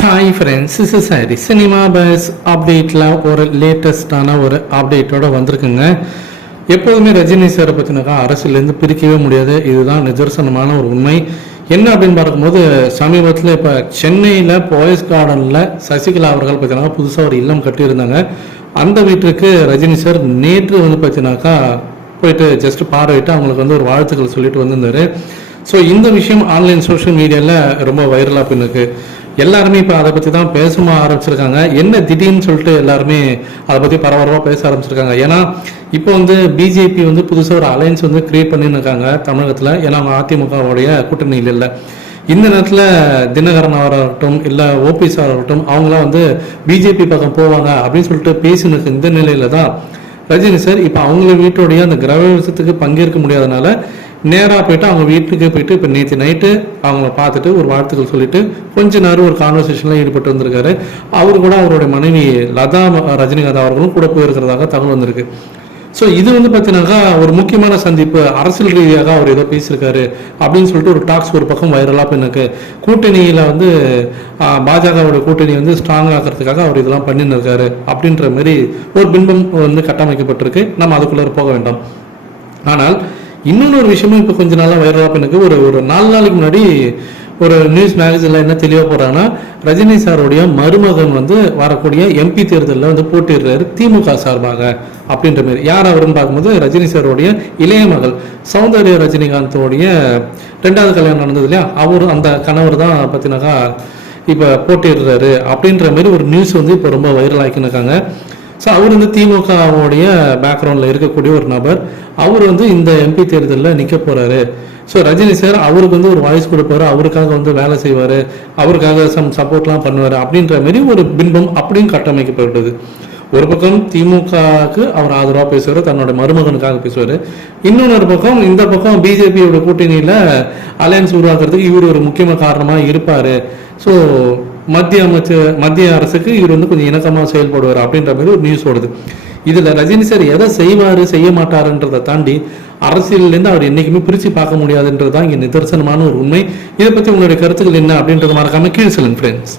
Hi friends is sorry cinema buzz அப்டேட்டில் ஒரு லேட்டஸ்டான ஒரு அப்டேட்டோடு வந்திருக்குங்க. எப்போதுமே ரஜினி சாரை பற்றினாக்கா அரசியலேருந்து பிரிக்கவே முடியாது. இதுதான் நிதர்சனமான ஒரு உண்மை. என்ன அப்படின்னு பார்க்கும்போது சமீபத்தில் இப்போ சென்னையில் போயஸ் கார்டனில் சசிகலா அவர்கள் பார்த்தீங்கன்னா புதுசாக ஒரு இல்லம் கட்டியிருந்தாங்க. அந்த வீட்டுக்கு ரஜினி சார் நேற்று வந்து பார்த்தீங்கன்னாக்கா போயிட்டு ஜஸ்ட் பார்வையிட்டு அவங்களுக்கு வந்து ஒரு வாழ்த்துக்கள் சொல்லிட்டு வந்திருந்தாரு. ஸோ இந்த விஷயம் ஆன்லைன் சோஷியல் மீடியாவில் ரொம்ப வைரலாக பின்னுக்கு எல்லாருமே இப்போ அதை பற்றி தான் பேசமா ஆரம்பிச்சிருக்காங்க. என்ன திடீர்னு சொல்லிட்டு எல்லாருமே அதை பற்றி பரபரப்பாக பேச ஆரம்பிச்சிருக்காங்க. ஏன்னா இப்போ வந்து பிஜேபி வந்து புதுசாக ஒரு அலையன்ஸ் வந்து கிரியேட் பண்ணின்னு இருக்காங்க தமிழகத்தில். ஏன்னா அவங்க அதிமுகவுடைய கூட்டணியில் இல்லை. இந்த நேரத்தில் தினகரன் அவராகட்டும் இல்லை ஓபிஎஸ் ஆகட்டும் அவங்களாம் வந்து பிஜேபி பக்கம் போவாங்க அப்படின்னு சொல்லிட்டு பேசினு இந்த நிலையில தான் ரஜினி சார் இப்போ அவங்கள வீட்டுடைய அந்த கிரகவசத்துக்கு பங்கேற்க முடியாதனால நேராக போயிட்டு அவங்க வீட்டுக்கு போயிட்டு இப்போ நேற்று நைட்டு அவங்கள பார்த்துட்டு ஒரு வாழ்த்துக்கள் சொல்லிட்டு கொஞ்ச நேரம் ஒரு கான்வர்சேஷனில் ஈடுபட்டு வந்திருக்காரு. அவர் கூட அவருடைய மனைவி லதா ரஜினிகாந்த் அவர்களும் கூட போயிருக்கிறதாக தகவல் வந்திருக்கு. ஸோ இது வந்து பார்த்தீங்கன்னாக்கா ஒரு முக்கியமான சந்திப்பு. அரசியல் ரீதியாக அவர் ஏதோ பேசியிருக்காரு அப்படின்னு சொல்லிட்டு ஒரு டாக்ஸ் ஒரு பக்கம் வைரலாக போயிருக்கு கூட்டணியில் வந்து பாஜகவோட கூட்டணி வந்து ஸ்ட்ராங் ஆகிறதுக்காக அவர் இதெல்லாம் பண்ணின்னு அப்படின்ற மாதிரி ஒரு பின்பம் வந்து கட்டமைக்கப்பட்டிருக்கு. நம்ம அதுக்குள்ளே போக வேண்டாம். ஆனால் இன்னொன்று ஒரு விஷயமும் இப்போ கொஞ்ச நாளாக வைரலாக எனக்கு ஒரு ஒரு நாலு நாளைக்கு முன்னாடி ஒரு நியூஸ் மேகசினில் என்ன தெளிவாக போகிறாங்கன்னா ரஜினி சாருடைய மருமகன் வந்து வரக்கூடிய எம்பி தேர்தலில் வந்து போட்டிடுறாரு திமுக சார்பாக அப்படின்ற மாதிரி. யார் அவருன்னு பார்க்கும்போது ரஜினி சாருடைய இளைய மகள் சௌந்தர்ய ரஜினிகாந்தோடைய ரெண்டாவது கல்யாணம் நடந்தது இல்லையா? அவர் அந்த கணவர் தான் பார்த்தீங்கன்னாக்கா இப்போ போட்டிடுறாரு அப்படின்ற மாதிரி ஒரு நியூஸ் வந்து இப்போ ரொம்ப வைரல் இருக்காங்க. ஸோ அவர் வந்து திமுகவுடைய பேக்ரவுண்டில் இருக்கக்கூடிய ஒரு நபர். அவர் வந்து இந்த எம்பி தேர்தலில் நிற்க போகிறாரு ஸோ ரஜினி சார் அவருக்கு வந்து ஒரு வாய்ஸ் கொடுப்பாரு. அவருக்காக வந்து வேலை செய்வார். அவருக்காக சம் சப்போர்ட்லாம் பண்ணுவார் அப்படின்ற மாதிரி ஒரு பின்பம் அப்படியும் கட்டமைக்கப்பட்டது. ஒரு பக்கம் திமுகவுக்கு அவர் ஆதரவாக பேசுவார். தன்னோட மருமகனுக்காக பேசுவார். இன்னொன்று பக்கம் இந்த பக்கம் பிஜேபியோட கூட்டணியில் அலையன்ஸ் உருவாக்குறதுக்கு இவர் ஒரு முக்கியமான காரணமாக இருப்பார். ஸோ மத்திய அமைச்சர் மத்திய அரசுக்கு இவர் வந்து கொஞ்சம் இணக்கமாக செயல்படுவார் அப்படின்ற மாதிரி ஒரு நியூஸ் ஓடுது. இதில் ரஜினி சார் எதை செய்வார் செய்ய மாட்டாருன்றதை தாண்டி அரசியலேருந்து அவர் என்றைக்குமே பிரித்து பார்க்க முடியாதுன்றது தான் இங்கே நிதர்சனமான ஒரு உண்மை. இதை பற்றி உங்களுடைய கருத்துக்கள் என்ன அப்படின்றத மறக்காமல் கீழ் செல்லுங்க ஃப்ரெண்ட்ஸ்